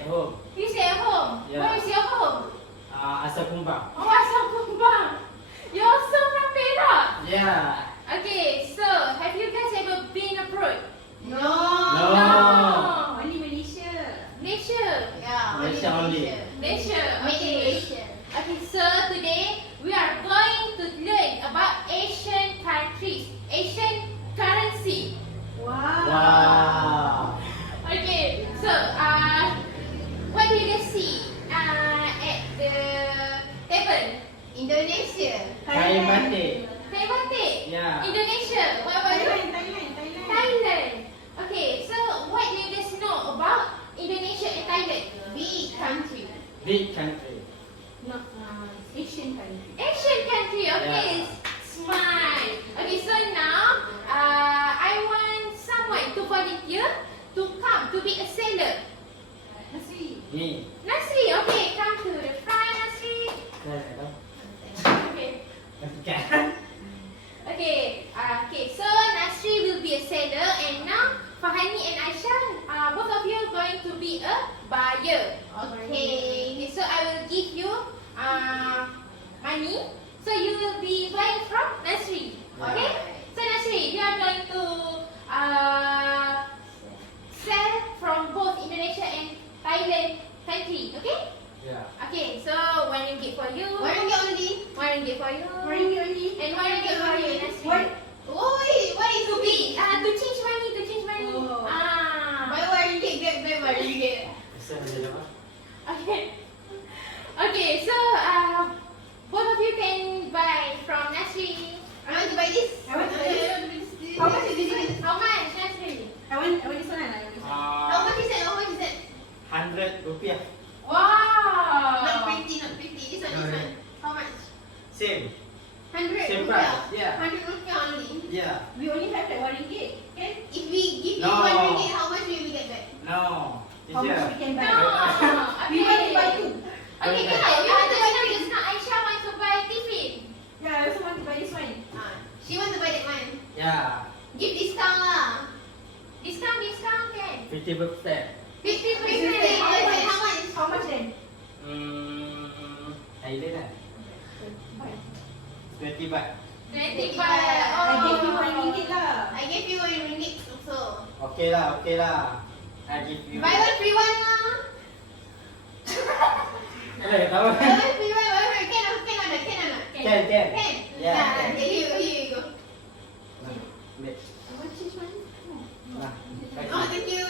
at home. You stay at home? Yeah. Where is your home? Asal Kumbang. Oh, Asam Kumbang. You're also from Perak? Yeah. Okay, so have you guys ever been abroad? No. No. Only Malaysia. Malaysia? Yeah. Malaysia only. Malaysia, Only okay. Malaysia. Okay, so today we are going to learn about Asian countries, Asian currency. Wow. Wow. Okay, so what do you guys see at the table? Indonesia. Kain batik. Kain batik? Yeah. Indonesia. What about you? Thailand. Thailand. Okay, so what do you guys know about Indonesia and Thailand? Big country. Big country. No, Asian country. Asian country. Okay, Yeah. smart. Okay, so now I want someone to volunteer to come to be a seller. Nasri. Ni. Nasri, okay, come to the front, Nasri. Saya tak tahu. Okay. Kan? Okay, so Nasri will be a seller and now Fahani and Aisyah, both of you are going to be a buyer. Okay, so I will give you money. So you will be buying from Nasri. Okay? So Nasri, you are going to sell from both Indonesia and Thailand country. Okay? Yeah. Okay, so RM1 for you. RM1 only. RM1 for you. RM1 only. And RM1 for you, Nasri. What? What is To be to change money, Oh. Ah. Buy RM1, get RM1. Asal macam apa? Okay. Okay, so both of you can buy from Nasri. I want to buy this. I want to buy this. How much is this one? How much, Nasri? I want this one. I want this one. How much is that? How much is that? RM100. Wow. Not pretty. This one. How much? Same. 100 Same rupiah. price, yeah. 100 rupiah only. Yeah. We only have like RM1. Can? If we give you No. RM1, how much will we get back? No. How much we can buy? No. We want to buy two. Okay, Okay. guys. You want to buy just now Aisyah wants to buy tiffin. Yeah, I also want to buy this one. She want to buy that one. Yeah. Give discount lah. Discount kan? 50%. 50%. How much? How much then? Thailand lah. 20 baht. 20 baht. baht. I gave you RM1 lah. I gave you RM1 also. Okay lah. I give you. Buy one free one lah. Tahu. Buy one free one. Can or not? Can. Can. Yeah, Nah, can. here you go. Ambil. Nah, Oh, thank you.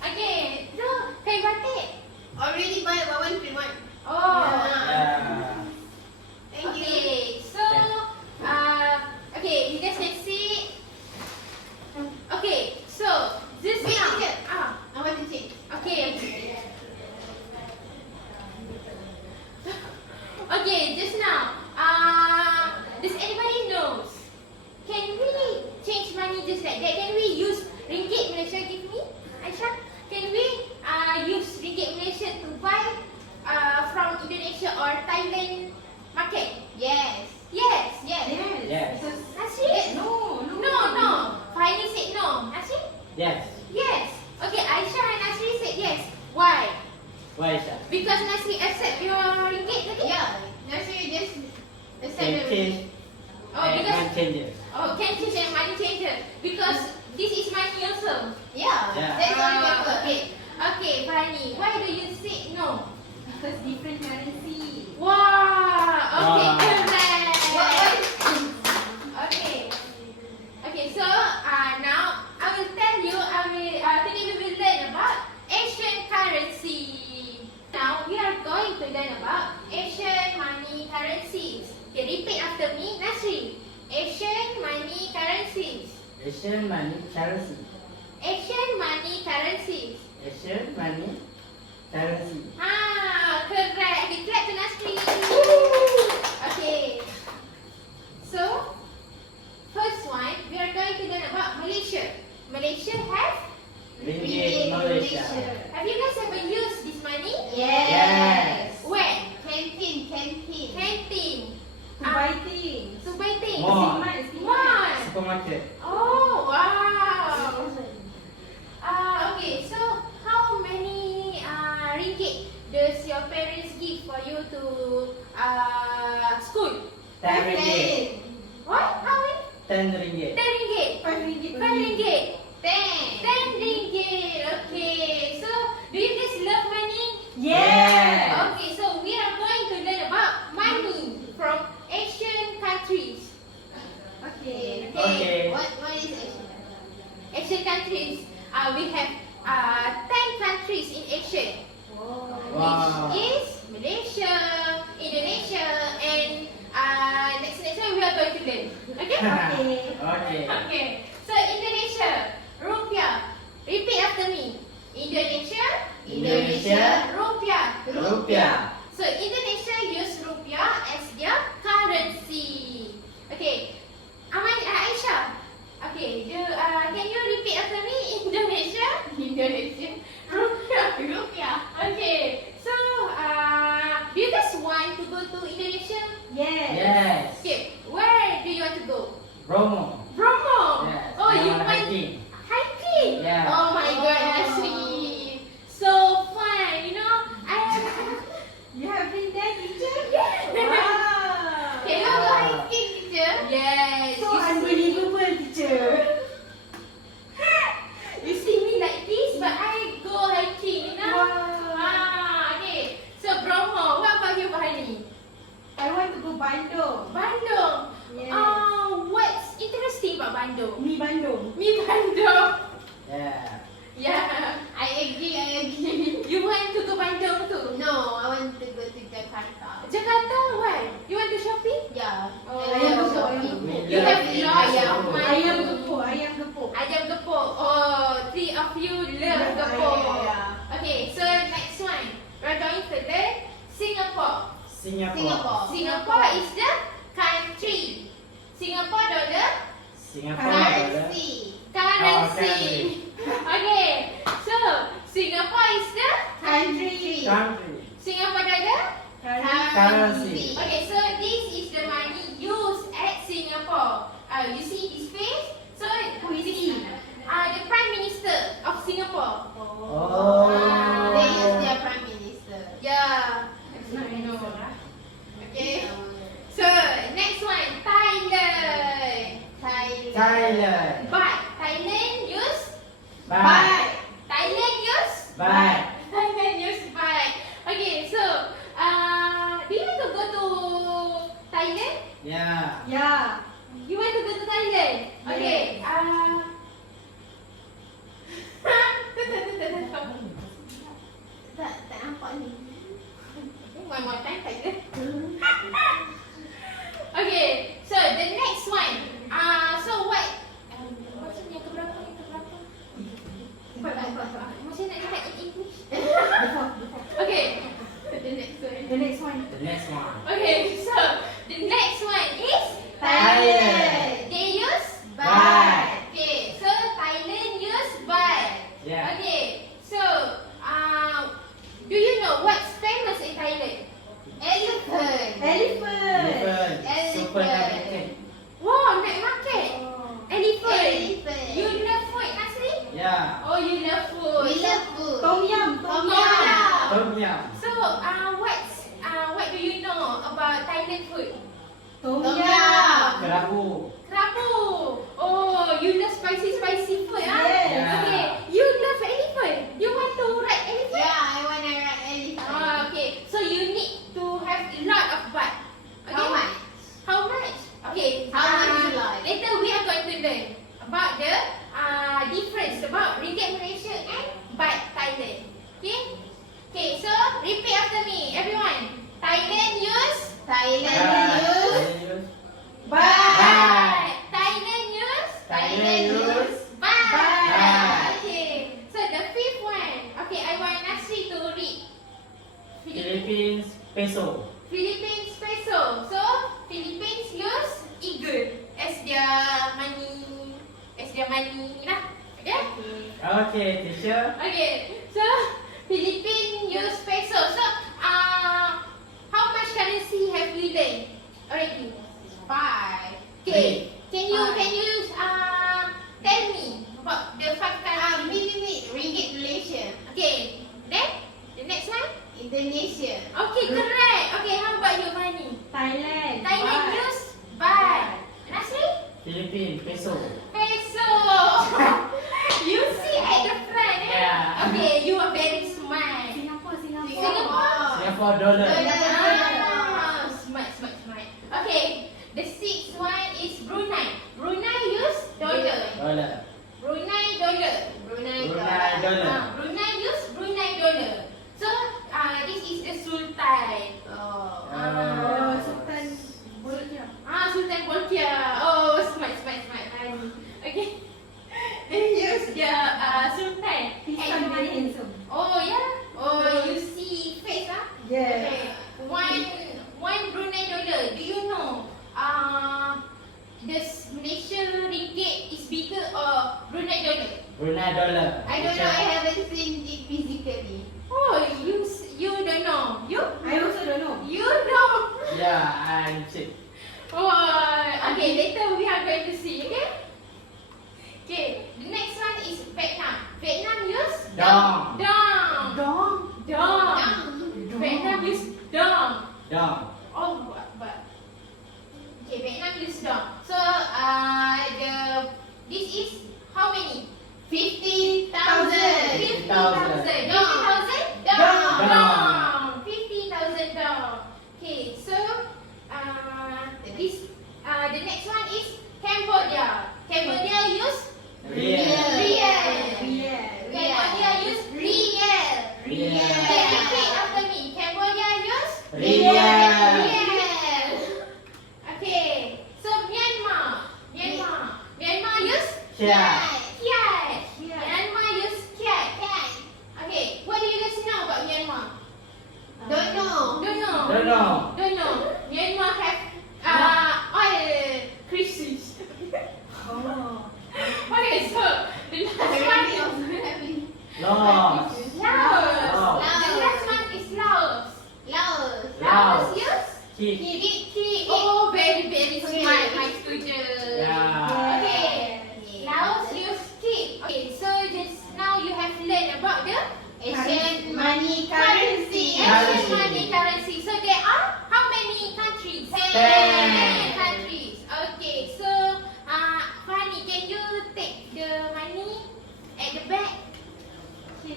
Okay, so kain batik. Already buy one free one. Oh. Yeah. Thank you. Okay, so okay, you guys can see. Okay, so this Wait, now. teacher. I want to change. Okay. Okay, just now. Does anybody knows? Can we change money just like that? Can we use ringgit Malaysia? Give me, Aisyah. Can we use ringgit Malaysia to buy from Indonesia or Thailand market? Yes. Yes. Yes. Nasri? No. Fahini said no. Nasri? Yes. Yes. Okay, Aisyah and Nasri said yes. Why? Why is that? Because Nasri accept your ringgit tadi? Yeah. Nursery just Can change. Oh, because Can change it. can change and money changer. Because this is money also. Yeah. Yeah. That's only paper. Okay, Fahini, why do you say no? Because different currency. Wow. Okay, Wow. correct. Okay, so now I will tell you. Today we will learn about Asian currency. Now we are going to learn about Asian money currencies. Okay, repeat after me, Nasri. Asian money currencies. Asian money currency. Asian money currencies. Asian money currency. Correct. Okay, clap to Nasri. Okay. So, first one, we are going to learn about Malaysia. Malaysia has. Ringgit Malaysia. Have you guys ever used this money? Yes. Where? Canteen. Canteen. To buy things. To buy things. Mall. Mall. Supermarket. Oh, wow. Okay, so how many ringgit does your parents give for you to school? 10 ringgit. What? How many? 10 ringgit. 10 ringgit. 5 ringgit. 5 ringgit. 10. 10 ringgit. Okay. So, do you guys love money? Yes. Okay, so we are going to learn about money from Asian countries. Okay. Okay. What is Asia? Asian countries. We have 10 countries in Asia. Wow. Which is Malaysia, Indonesia, and next one we are going to learn. Okay? Okay. Okay. Okay. So Indonesia, rupiah. Repeat after me. Indonesia, Indonesia, rupiah. rupiah. So Indonesia use rupiah as their currency. Okay. Aisyah. Okay. Can you repeat after me? Indonesia, rupiah. Okay. So do you guys want to go to Indonesia? Yes. Yes. Okay. Where do you want to go? Bromo. Bromo. Yes. Oh, you wanna want hiking. hiking? Yeah. Oh my God, Ashley. So fun. You know, You have been there, teacher? Yeah. Wow. Can you go hiking, teacher? Yes. So you see- unbelievable, teacher. You see me like this, but I go hiking, you know? Wow. Okay. So Bromo, what about you, Bahani? I want to go Bandung. Bandung. Yes. What's interesting about Bandung? Mi Bandung. Me Bandung. Yeah. Yeah. I agree. You want to go Bandung too? No, I want to go to Jakarta. Jakarta, why? You want to shopping? Yeah. Oh. I Ayam want to gepuk, shopping. ayam You have gepuk. lots Ayam of gepuk. money. Ayam gepuk, ayam gepuk. Ayam gepuk. Oh, 3 of you love gepuk. Yeah. Okay, so next one. We're going to learn Singapore. Singapore. Singapore is the country. Singapore dollar Singapore dollar. Currency. currency. Okay, so Singapore is the Country. Country. Singapore dollar. Currency. Okay, so this is the money used at Singapore. You see this face? So Who is this he? the Prime Minister of Singapore. Oh. They use their prime minister. Yeah. I know. Okay. So next one, Thailand. Thailand. But Thailand use Baht. Thailand use Baht. Thailand use baht. Okay, so do you want to go to Thailand? Yeah. Yeah. You want to go to Thailand? Okay. Tak nampak ni. One more time, Thailand. Okay, so the next one. So what? Macam yang keberapa? Macam nak cakap in English. Okay. The next one. The next one. The next one. Okay, so the next one is Thailand. They use Baht. Okay, so Thailand use baht. Yeah. Okay, so do you know what's famous in Thailand? Elephant. Elephant. Elephant. Supermarket. Wow, night market. Elephant. Elephant. You love food, Nasri? Yeah. Oh, you love food. We love food. Tom yum. Tom Tom yum. yum. Tom yum. So, what do you know about Thailand food? Tom Tom yum. yum. Kerabu. Kerabu. Oh, you love spicy food, ah? Yes. Okay, you love elephant. You want to ride elephant? Yeah, I want to ride elephant. Okay, so you need to have a lot of baht. Okay? How much? How much? Okay. How much you like? Later we are going to learn about the difference about ringgit Malaysia and baht Thailand. Okay? Okay, so repeat after me, everyone. Thailand use Thailand use Thailand use baht. Thailand use Thailand use baht. baht. Okay. So the fifth one. Okay, I want Nasri to read. Philippines peso. Philippines peso. So Philippines use eagle as their money lah. Okay? Okay, teacher. Okay. So Philippines use peso. So how much currency have we learned already? 5. Okay. Can you Five. tell me about the 5 countries? Wait. Ringgit Malaysia. Okay. Then the next one. Indonesia. Okay, correct. Okay, how about you, Fani? Thailand. Thailand Baht. use baht. Nasri? Philippines, peso. Peso. You see at the front, eh? Yeah. Okay, you are very smart. Singapore. Singapore dollar. Ah, smart. Okay, the sixth one is Brunei. Brunei use dollar. Dollar. Brunei dollar. Brunei. Brunei dollar. Brunei use Brunei dollar. So, this is the Sultan. Oh. Oh, Sultan Bolkiah. Sultan Bolkiah. Oh, smart. Fani. Okay. They use the Sultan. His And son the very money. handsome. Oh, yeah? Oh, you see face, Yes. Okay. One Brunei dollar. Do you know? This Malaysia ringgit is bigger or Brunei dollar? Brunei dollar. I don't know. I haven't seen it physically. Oh, you don't know. You? I also don't know. You know. Yeah, I'm check. Oh, okay. Later we are going to see. Okay. Okay. The next one is Vietnam. Vietnam use Dong. dong. Dong. Vietnam use dong. Dong. Oh, but okay, Vietnam use dong. So, this is how many? 50,000. 50,000. 50,000 Dong. dong. 50,000 dong. Okay, so the next one is Cambodia. Cambodia use Riel. Cambodia use riel. Riel. Okay, repeat after me. Cambodia use Riel. riel. Okay, so Myanmar use Kyat. kyat. Myanmar use kyat. Okay, what do you guys know about Myanmar? Don't know. Don't know. Myanmar have oil crisis. Oh. Okay, so the last Already one also having Laos. is Laos. Laos. The last one is Laos. Laos. Laos use Kit. Kit. Oh, very smart, my student. Yeah. Okay. Laos use kit. Okay, so just now you have learned about the Asian money currency. Asian money currency. So there are how many countries? 10 countries. Okay, so Fani, can you take the money at the back?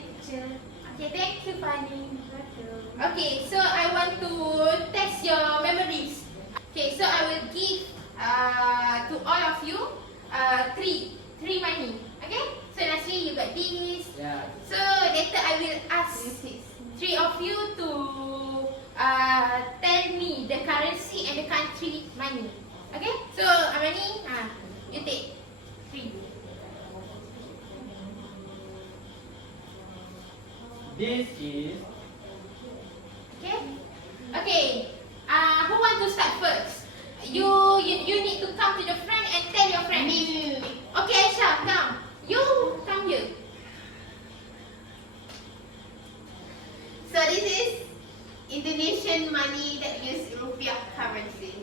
Okay, thank you, Fani. Okay, so I want to test your memories. Okay, so I will give to all of you three money. Okay, so Nasri, you got this. Yeah. So later I will ask three of you to tell me the currency and the country money. Okay, so Amani, you take 3. This is Okay. Who want to start first? You need to come to the front and tell your friend. Me. Okay, Aisha, come. You come here. So this is Indonesian money that use rupiah currency.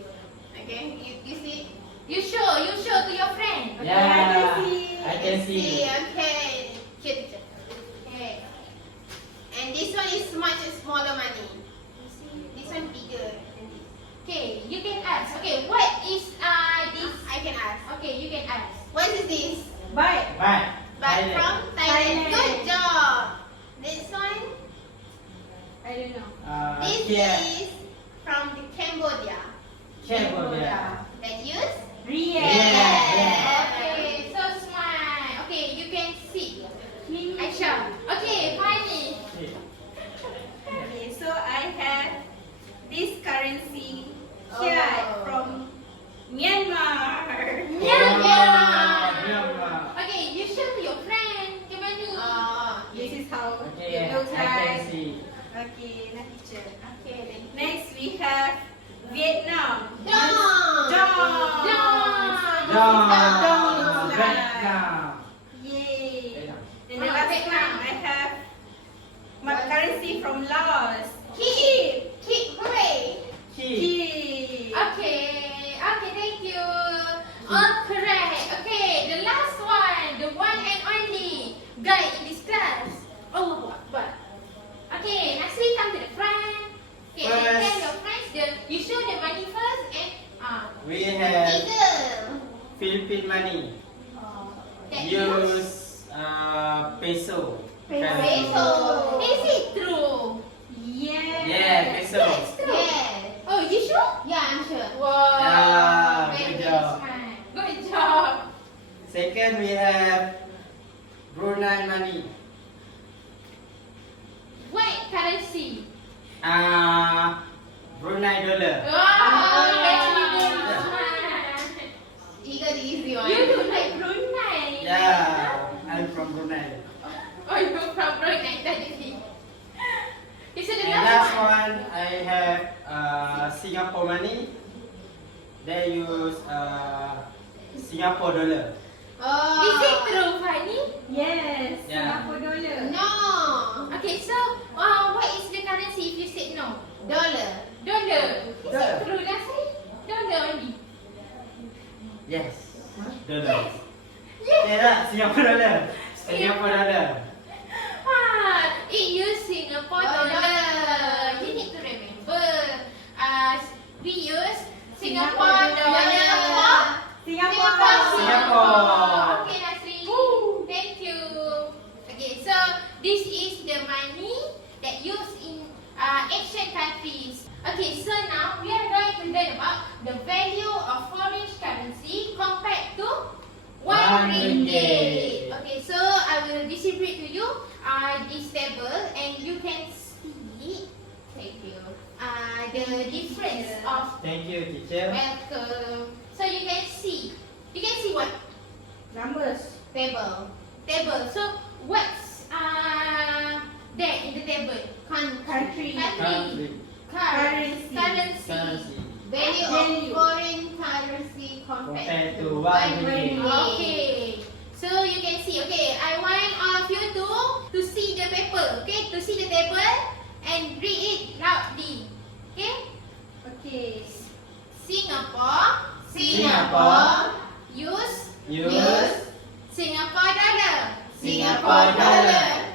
Okay, you see? You show to your friend. yeah. I can see. Okay. Okay. And this one is much smaller money. You see? This one bigger than this. Okay, you can ask. Okay, what is this? I can ask. Okay, you can ask. What is this? Baik. Bye. But from Thailand. Thailand. Good job. This one. I don't know. This Kyat. is from the Cambodia. Cambodia. That use Riel. Yeah. Okay, so smart. Okay, you can sit. Aisha. Okay, Fani. Okay, so I have this currency Oh. kyat from Myanmar. Myanmar. Okay, you show to your friend. Ke mana? This is how Okay, it looks I can like. see. Okay, now teacher. Okay, then. Next we have Vietnam. Dong. Dong. Dong. Dong. Vietnam. Yay. Vietnam. And the last Vietnam. one I have my currency from Laos. Keep. Hooray. Kit. Key. Okay, thank you. All correct. Okay, the last one, the one and only guy in this class. Allahu Akbar. Okay, Nasri, come to the front. Philippine money. That Use peso. Peso. Is it true? Yes. Yeah, peso. That's true. Yes. Oh, you sure? Yeah, I'm sure. Wow. Yeah, Very, good very job. smart. Good job. Second, we have Brunei money. What currency? Brunei dollar. Wow, very good. Smart. You got the easy one. You look like Brunei. Yeah, I'm from Brunei. Oh, you're from Brunei tadi. Okay, so the And last last one. one, I have Singapore money. They use Singapore dollar. Oh. Is it true, Fani? Yes. Yeah. Singapore dollar. No. Okay, so what is the currency if you said no? Dollar. Dollar. Is it Dollar. true? That's it. Dollar only. Yes. Dollar. Yes. Yeah, Singapore dollar. Singapore dollar. It use Singapore Oh, dollar. dollar. You need to remember. We use Singapore dollar for Singapore. Singapore. Okay, Nasri. Thank you. Okay, so this is the money that used in Asian countries. Okay, so now we are going to learn about the value of foreign currency compared to One 1 ringgit. ringgit. Okay, so I will distribute to you this table and you can see. Thank you. The difference of Thank you, teacher. welcome. So you can see. You can see what? Numbers. Table. Table. So what's there in the table? Country. Country. Currency. Currency. Currency. Value Value. of foreign currency Compared compared to to 1 1 ringgit. ringgit. Okay. So you can see. Okay, I want all of you to see the paper. Okay, to see the table and read it loudly. Okay. Okay. Singapore. Singapore. Use Use Singapore dollar. Singapore dollar.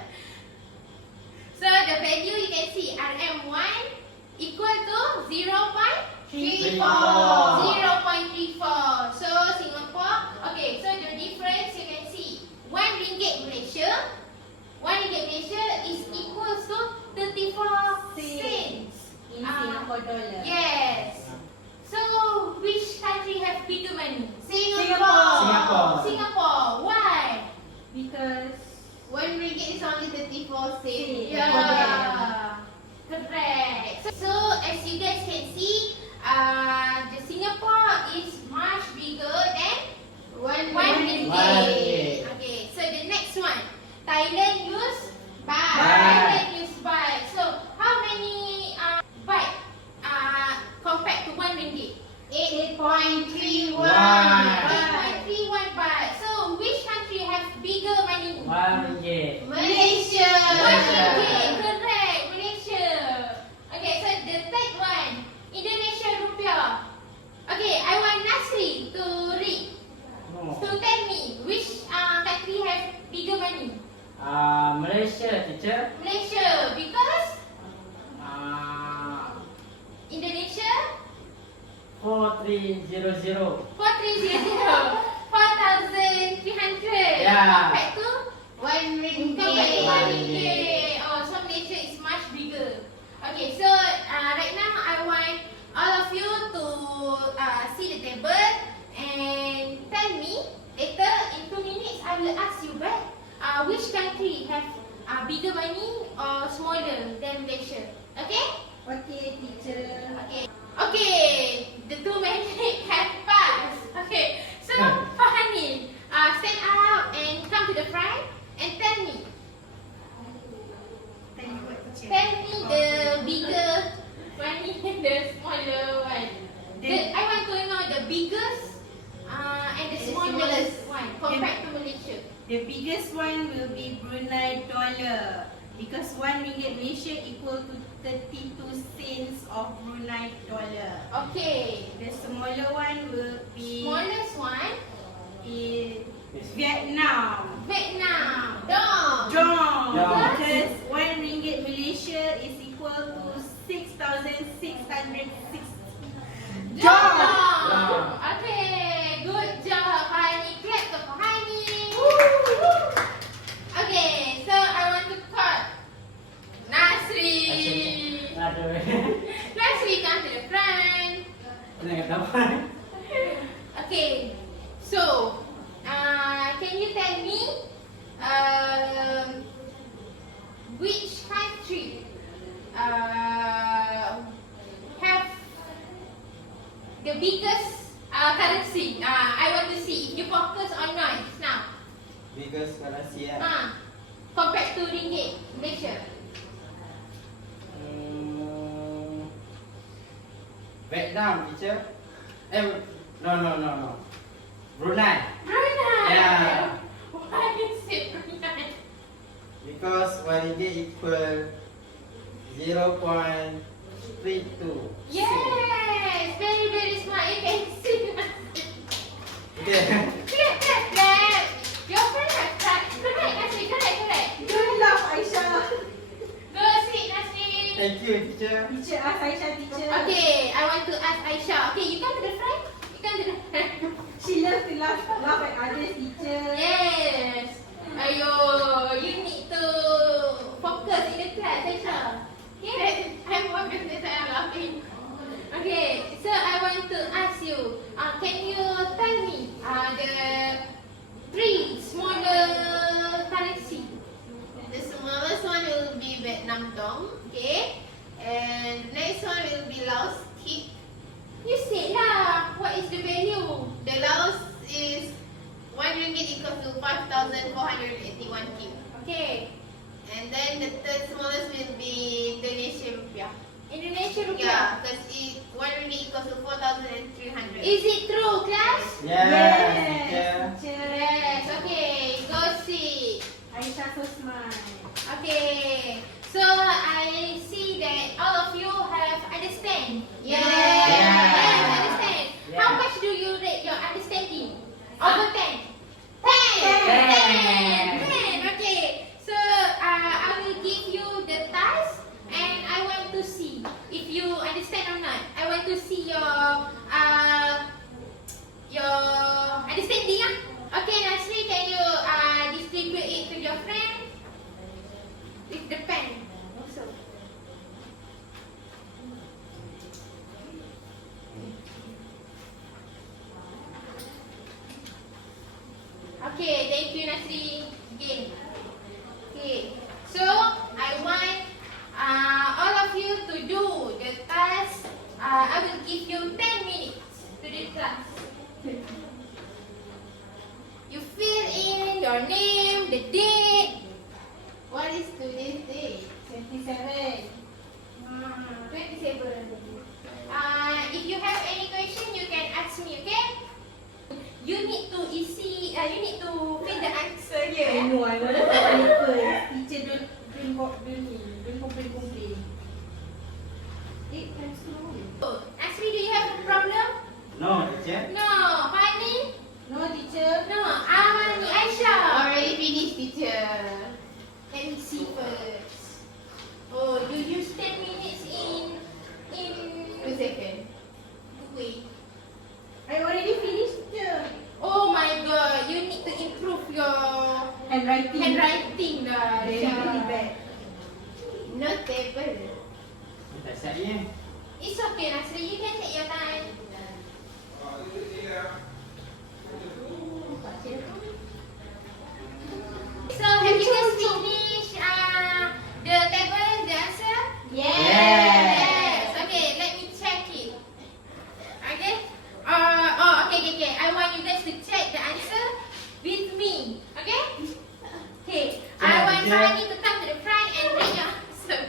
So the value you can see RM1 equal to 0.34. 0.34. So Singapore. Okay, so the difference you can see 1 ringgit Malaysia. 1 ringgit Malaysia is equals to 34 cents. In Singapore dollar. Yes. So which country have bigger money? Singapore. Singapore. Singapore. Why? Because 1 ringgit is only 34 cents. Yeah. Correct. So as you guys can see, the Singapore is much bigger than 1 1 ringgit. ringgit. Okay, so the next one. Thailand use Baht. Thailand use baht. So how many baht compared to 1 ringgit? 8.31. One. 8.31 baht. So which country have bigger money? 1 ringgit. Malaysia. 1 ringgit. Correct. Malaysia. Okay, so the third one. Indonesia rupiah. Okay, I want Nasri to read. To tell me which country have bigger money? Malaysia, teacher. Malaysia, because Uh, Indonesia 4300. 4,300. Yeah. Compared to 1 ringgit. compared to 1 One ringgit. ringgit. Oh, so Malaysia is much bigger. Okay, so right now I want all of you to see the table and tell me. Later in 2 minutes I will ask you back. Which country have bigger money or smaller than Malaysia? Okay? okay, teacher. Okay. Okay. The 2 minutes have passed. Okay. So Fahani, stand up and come to the front and tell me. Tell you what, teacher. Tell me the bigger money and the smaller one. I want to know the biggest and the The smallest smallest. one compared to Malaysia. The biggest one will be Brunei dollar because 1 ringgit Malaysia equal to 32 cents of Brunei dollar. Okay. The smaller one will be Smallest one, in Vietnam. Vietnam. Dong. Dong. Dong. Because 1 ringgit Malaysia is equal to 6,660. Dong. Dong. Okay, good job, Aduh. Nasri, come to the front. Nak kata apa? Okay, so can you tell me which country have the biggest currency? I want to see if you focus on noise now. Biggest currency Compared to ringgit, Malaysia. Vietnam, teacher. No. Brunei. Brunei. Yeah. Why is it Brunei? Because 1 ringgit equal 0.32. Yes, very very smart. You can see. Okay. Clap. Your friend has clapped. Correct, Nasri. Correct. Don't laugh, Aisyah. Go sit, Nasri. Thank you, teacher. Teacher ask Aisyah, teacher. Okay, I want to ask Aisyah. Okay, you come to the front. You come to the front. She loves to laugh at others, teacher. Yes. Ayo, you need to focus in the class, Aisyah. Okay. I'm focused, that's why I'm laughing. Okay, so I want to ask you, can you tell me the 3 smaller currency? The smallest one will be Vietnam dong. Okay. And next one will be Laos kip. You said lah, what is the value? The Laos is 1 ringgit equals to 5,481 kip. Okay. And then the third smallest will be Indonesian rupiah. Indonesia Yeah, rupiah. because 1 ringgit equals to 4,300. Is it true, class? Yes, teacher. teacher. Yes. Okay, go see. Aisyah so smart. Okay. So I see that all of you have understand. Yes. Yes, understand. Yeah. How much do you rate your understanding? Over 10. 10. Okay. So I will give you the task and I want to see if you understand or not. I want to see your understanding ah. Okay, Nasri, can you distribute it to your friend with the pen also? Okay, thank you, Nasri. Again. Okay, so I want all of you to do the task. I will give you 10 minutes to the class. You fill in your name, the date. What is today's date? 27. 27. If you have any question, you can ask me, okay? You need to isi, you need to fill the answer I here. know, I want to try first. Teacher don't complain. I'm slow. Asri, do you have a problem? No, teacher. No. Fani? No, teacher. No. Amani, Aisyah. Already finished, teacher. Let me see first. Oh, you use 10 minutes in 2 seconds. wait. I already finished, teacher. Oh my god, you need to improve your Handwriting. handwriting dah. Very bad. Notable. Tak siap ni. It's okay, Nasri. You can take your time. So, have you guys finished the table, the answer? Yes. Okay, let me check it. Okay? Okay. I want you guys to check the answer with me. Okay? Okay. I want Fani to come to the front and read your answer.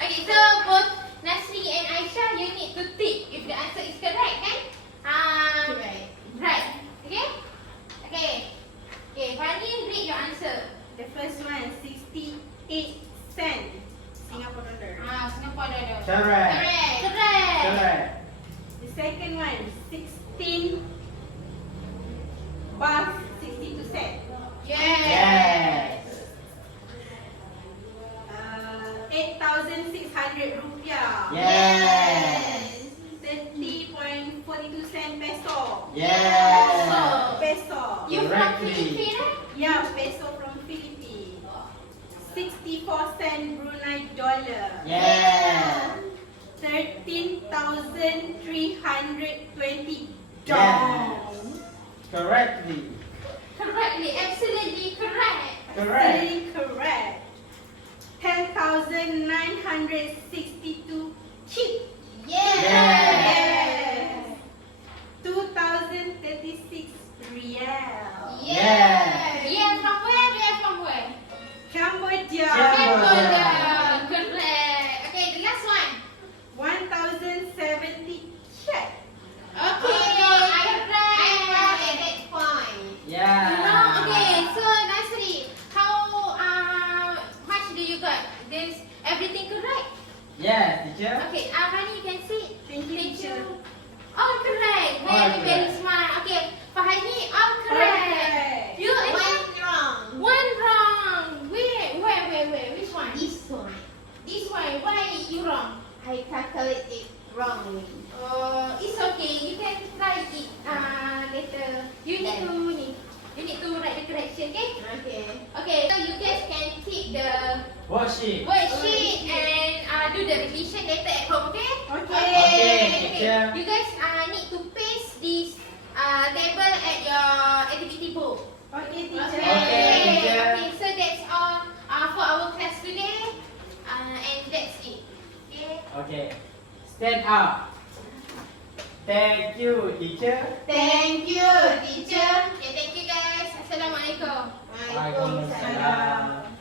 Okay, so both Nasri and Aisyah, you need to tick if the answer is correct, kan? Right. Right. Okay? Okay. Okay, Fani, read your answer. The first one, 68 cents Singapore dollar. Singapore dollar. Correct. Correct. Correct. The second one, 16 baht 62 cents. Yes. 8,600 rupiah. Yes. 30.42 cent peso. Yes. Peso. You from Correctly. Philippines, right? Yeah, peso from Philippines. 64 cent Brunei dollar. Yes. 13,320 Yes. dong. Correctly. Correctly, absolutely correct. Correct. Absolutely correct. 10,962 chip. Yes. Yes. 2,036 rial. Yes. Yeah, from where? Yeah, from where? Cambodia. Cambodia. Correct. Okay, the last one. 1,070 Czech. Okay, I'm wrong at that point. Yeah. No, okay, so nicely. How much do you got? This everything correct? Yes, teacher. Okay, Fahani, you can see. Thank you, teacher. All correct. All Very correct. smart. Okay, Fahani, all correct. Correct. You One wrong. one wrong. Where? Which one? This one. This one. Why you wrong? I calculate it wrongly. It's okay. You can try it later. You need to write the correction, okay? Okay. Okay, so you guys can keep the Worksheet. worksheet and do the revision later at home, okay? Okay. Okay, teacher. You guys need to paste this table at your activity book. Okay, teacher. Okay, teacher. Okay, so that's all for our class today. And that's it. Okay. Okay. Stand up. Thank you, teacher. Thank you, teacher. Okay, thank you guys. Assalamualaikum. Waalaikumsalam.